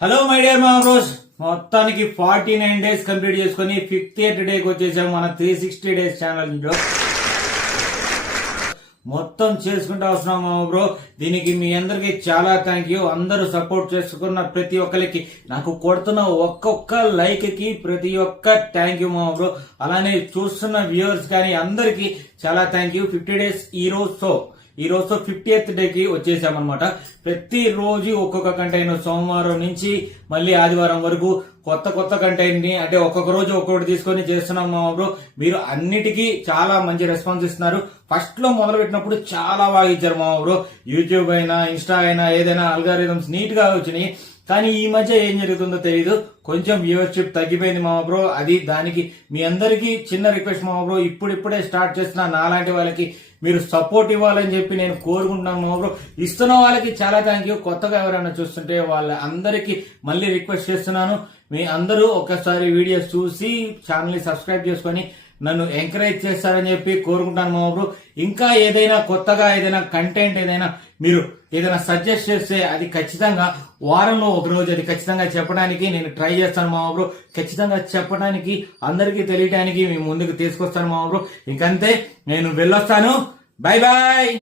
Hello my dear మా bros, మొత్తానికి 49 days complete చేసుకుని 50th డేకి వచ్చేసాము మన 360 డేస్ ఛానల్ లో మొత్తం చేసుకుంటూ వస్తున్నాం మా బ్రో. దీనికి మీ అందరికి చాలా థ్యాంక్ యూ. అందరూ సపోర్ట్ చేసుకున్న ప్రతి ఒక్కరికి, నాకు కొడుతున్న ఒక్కొక్క లైక్ కి ప్రతి ఒక్క థ్యాంక్ యూ మా బ్రో. అలానే చూస్తున్న వ్యూవర్స్ కానీ అందరికి చాలా థ్యాంక్ యూ. 50 డేస్ ఈ రోజుతో 50th డేకి వచ్చేసామన్నమాట. ప్రతి రోజు ఒక్కొక్క కంటైనర్, సోమవారం నుంచి మళ్ళీ ఆదివారం వరకు కొత్త కంటైనర్ ని, అంటే ఒక్కొక్క రోజు ఒక్కొక్కటి తీసుకొని చేస్తున్నాం మా బ్రో. మీరు అన్నిటికీ చాలా మంచి రెస్పాన్స్ ఇస్తున్నారు. ఫస్ట్ లో మొదలు పెట్టినప్పుడు చాలా బాగా ఇచ్చారు మా బ్రో. యూట్యూబ్ అయినా ఇన్స్టా అయినా ఏదైనా అల్గారిథమ్స్ నీట్ గా వచ్చినాయి. కానీ ఈ మధ్య ఏం జరుగుతుందో తెలియదు, కొంచెం వ్యూవర్షిప్ తగ్గిపోయింది మా బ్రో. అది దానికి మీ అందరికీ చిన్న రిక్వెస్ట్ మా బ్రో. ఇప్పుడిప్పుడే స్టార్ట్ చేస్తున్న నాలాంటి వాళ్ళకి మీరు సపోర్ట్ ఇవ్వాలని చెప్పి నేను కోరుకుంటున్నాను మా బ్రో. ఇస్తున్న వాళ్ళకి చాలా థ్యాంక్ యూ. కొత్తగా ఎవరైనా చూస్తుంటే వాళ్ళ అందరికీ మళ్ళీ రిక్వెస్ట్ చేస్తున్నాను, మీ అందరూ ఒకసారి వీడియోస్ చూసి ఛానల్ ని సబ్స్క్రైబ్ చేసుకొని నన్ను ఎంకరేజ్ చేస్తారని చెప్పి కోరుకుంటాను మా బ్రో. ఇంకా ఏదైనా కొత్తగా ఏదైనా కంటెంట్ ఏదైనా మీరు ఏదైనా సజెస్ట్ చేస్తే అది ఖచ్చితంగా వారంలో ఒక రోజు అది ఖచ్చితంగా చెప్పడానికి నేను ట్రై చేస్తాను మా బ్రో. ఖచ్చితంగా చెప్పడానికి, అందరికీ తెలియడానికి మేము ముందుకు తీసుకొస్తాను మా బ్రో. ఇంకంతే, నేను వెళ్ళొస్తాను. Bye bye.